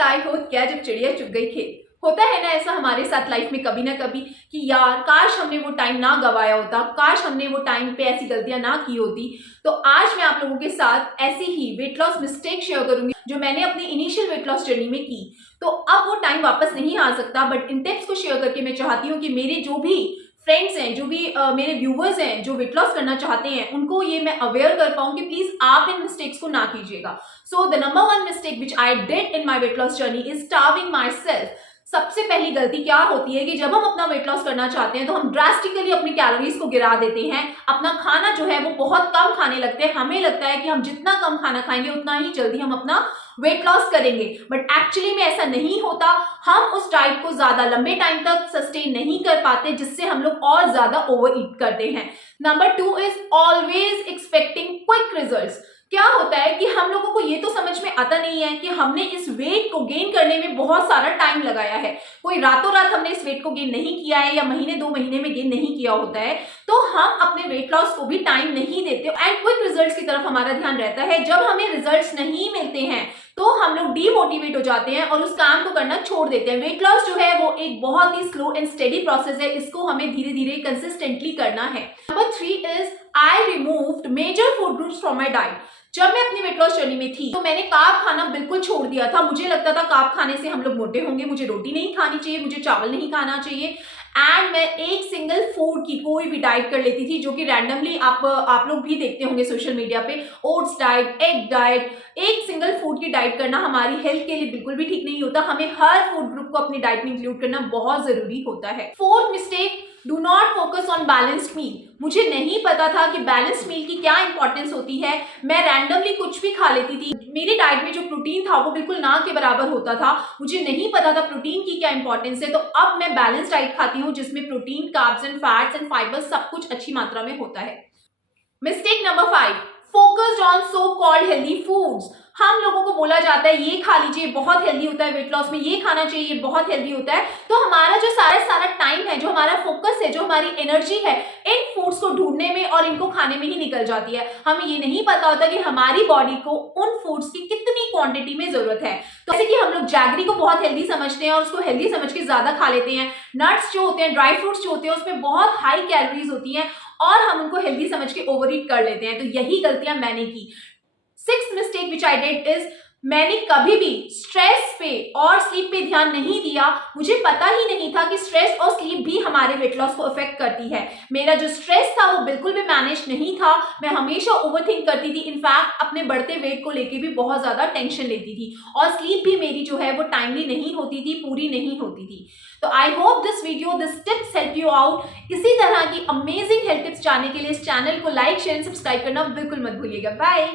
First आई होत क्या जब चिड़िया चुग गई खेत। होता है ना ऐसा हमारे साथ लाइफ में कभी ना कभी कि यार काश हमने वो टाइम ना गवाया होता, काश हमने वो टाइम पे ऐसी गलतियां ना की होती। तो आज मैं आप लोगों के साथ ऐसी ही वेट लॉस मिस्टेक शेयर करूंगी जो मैंने अपनी इनिशियल वेट लॉस जर्नी में की। तो अब वो टाइम वापस नहीं आ सकता, बट इन टिप्स को शेयर करके मैं चाहती हूँ कि मेरे जो भी फ्रेंड्स हैं, जो भी मेरे व्यूवर्स हैं जो वेट लॉस करना चाहते हैं, उनको ये मैं अवेयर कर पाऊँ कि प्लीज आप इन मिस्टेक्स को ना कीजिएगा। So the number one mistake which I did in my weight loss journey is starving my self. सबसे पहली गलती क्या होती है कि जब हम अपना वेट लॉस करना चाहते हैं तो हम ड्रास्टिकली अपनी कैलोरीज को गिरा देते हैं। अपना खाना जो है वो बहुत कम खाने लगते हैं। हमें लगता है कि हम जितना कम खाना खाएंगे उतना ही जल्दी हम अपना वेट लॉस करेंगे, बट एक्चुअली में ऐसा नहीं होता। हम उस डाइट को ज्यादा लंबे टाइम तक सस्टेन नहीं कर पाते, जिससे हम लोग और ज्यादा ओवर ईट करते हैं। Number two is always expecting quick results. क्या होता है कि हम लोगों को ये तो समझ में आता नहीं है कि हमने इस वेट को गेन करने में बहुत सारा टाइम लगाया है। कोई रातों रात हमने इस वेट को गेन नहीं किया है या महीने 2 महीने में गेन नहीं किया होता है, तो हम अपने वेट लॉस को भी टाइम नहीं देते एंड क्विक रिजल्ट्स की तरफ हमारा ध्यान रहता है। जब हमें रिजल्ट्स नहीं मिलते हैं तो हम लोग डीमोटिवेट हो जाते हैं और उस काम को करना छोड़ देते हैं। वेट लॉस जो है वो एक बहुत ही स्लो एंड स्टेडी प्रोसेस है, इसको हमें धीरे धीरे कंसिस्टेंटली करना है। Number 3 is I removed major food groups from my diet. जब मैं अपनी वेट लॉस जर्नी में थी तो मैंने कार्ब खाना बिल्कुल छोड़ दिया था। मुझे लगता था कार्ब खाने से हम लोग मोटे होंगे, मुझे रोटी नहीं खानी चाहिए, मुझे चावल नहीं खाना चाहिए एंड मैं एक सिंगल फूड की कोई भी डाइट कर लेती थी, जो कि रैंडमली आप लोग भी देखते होंगे सोशल मीडिया पे। ओट्स डाइट, एग डाइट, एक सिंगल फूड की डाइट करना हमारी हेल्थ के लिए बिल्कुल भी ठीक नहीं होता। हमें हर फूड ग्रुप को अपनी डाइट में इंक्लूड करना बहुत जरूरी होता है। Fourth mistake, do not focus on balanced meal. मुझे नहीं पता था कि बैलेंस्ड मील की क्या इंपॉर्टेंस होती है। मैं रैंडमली कुछ भी खा लेती थी। मेरी डाइट में जो प्रोटीन था वो बिल्कुल ना के बराबर होता था। मुझे नहीं पता था प्रोटीन की क्या इंपॉर्टेंस है। तो अब मैं बैलेंस डाइट खाती हूँ जिसमें protein, carbs and fats and fibre सब कुछ अच्छी मात्रा में होता है। Mistake number 5, focused on so called healthy foods. हम लोगों को बोला जाता है ये खा लीजिए बहुत हेल्दी होता है, वेट लॉस में ये खाना चाहिए बहुत हेल्दी होता है। तो हमारा जो सारा टाइम है, जो हमारा फोकस है, जो हमारी एनर्जी है, इन फूड्स को ढूंढने में और इनको खाने में ही निकल जाती है। हमें ये नहीं पता होता कि हमारी बॉडी को उन फूड्स की कितनी क्वांटिटी में जरूरत है। तो जैसे कि हम लोग जैगरी को बहुत हेल्दी समझते हैं और उसको हेल्दी समझ के ज्यादा खा लेते हैं। नट्स जो होते हैं, ड्राई फ्रूट्स जो होते हैं, उसमें बहुत हाई कैलोरीज होती हैं और हम उनको हेल्दी समझ के ओवर ईट कर लेते हैं। तो यही गलतियां मैंने की। 6th mistake which I did is मैंने कभी भी स्ट्रेस पे और स्लीप पे ध्यान नहीं दिया। मुझे पता ही नहीं था कि स्ट्रेस और स्लीप भी हमारे वेट लॉस को अफेक्ट करती है। मेरा जो स्ट्रेस था वो बिल्कुल भी मैनेज नहीं था। मैं हमेशा ओवरथिंक करती थी। इनफैक्ट अपने बढ़ते वेट को लेके भी बहुत ज्यादा टेंशन लेती थी और स्लीप भी मेरी जो है वो टाइमली नहीं होती थी, पूरी नहीं होती थी। तो I hope this video, this tips help you out. इसी तरह की अमेजिंग हेल्थ टिप्स जानने के लिए इस चैनल को लाइक, शेयर एंड सब्सक्राइब करना बिल्कुल मत भूलिएगा। बाय।